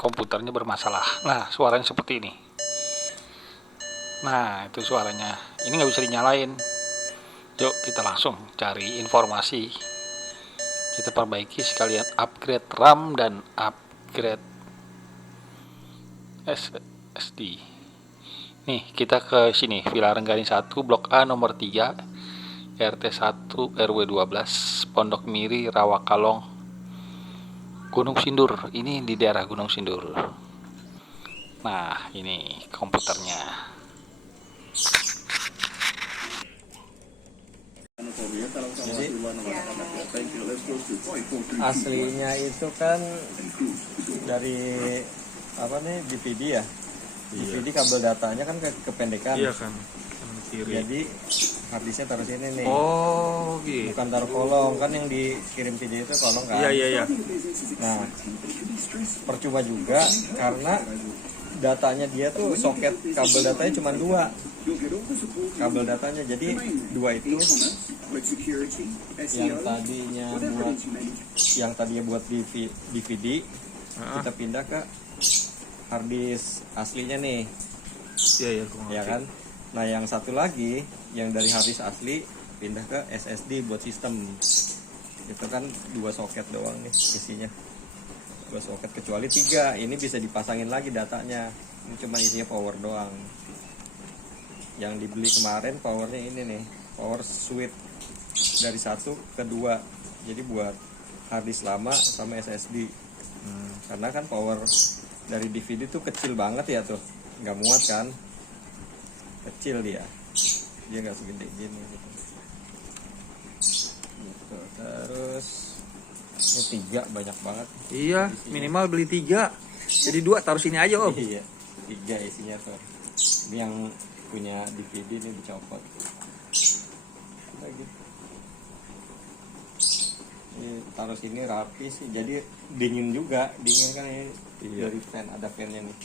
komputernya bermasalah. Nah, suaranya seperti ini. Nah, itu suaranya. Ini nggak bisa dinyalain. Yuk kita langsung cari informasi. Kita perbaiki sekalian upgrade RAM dan upgrade SSD. Nih, kita ke sini, Villa Renggani 1, Blok A nomor 3, RT 1, RW 12, Pondok Miri, Rawakalong, Gunung Sindur. Ini di daerah Gunung Sindur. Nah, ini komputernya. Jadi aslinya itu kan dari apa nih, DVD ya. DVD kabel datanya kan kependekan. Iya kan, kanan kiri. Jadi harddisknya taruh sini nih. Oh, gitu. Bukan taruh kolong, kan yang dikirim video itu kolong kan. Iya. Nah, percuma juga karena datanya dia tuh soket kabel datanya cuma 2 kabel datanya, jadi 2 itu yang tadinya buat DVD kita pindah ke harddisk aslinya nih. Iya, Ya kan. Nah, yang satu lagi yang dari harddisk asli pindah ke SSD buat sistem. Itu kan 2 soket doang nih isinya, 2 soket, kecuali 3 ini bisa dipasangin lagi datanya. Ini cuma isinya power doang. Yang dibeli kemarin powernya ini nih, power switch dari 1 ke 2, jadi buat harddisk lama sama SSD. Karena kan power dari DVD tuh kecil banget ya tuh, nggak muat kan, kecil dia nggak segede gini gitu. Terus ini 3 banyak banget. Iya, minimal beli 3. Jadi 2 taruh sini aja, Om. Iya, 3 isinya tuh. Ini yang punya DVD ini dicopot lagi. Ini taruh sini rapi sih, jadi dingin juga, dingin kan ini. Dari fan, ada fannya nih.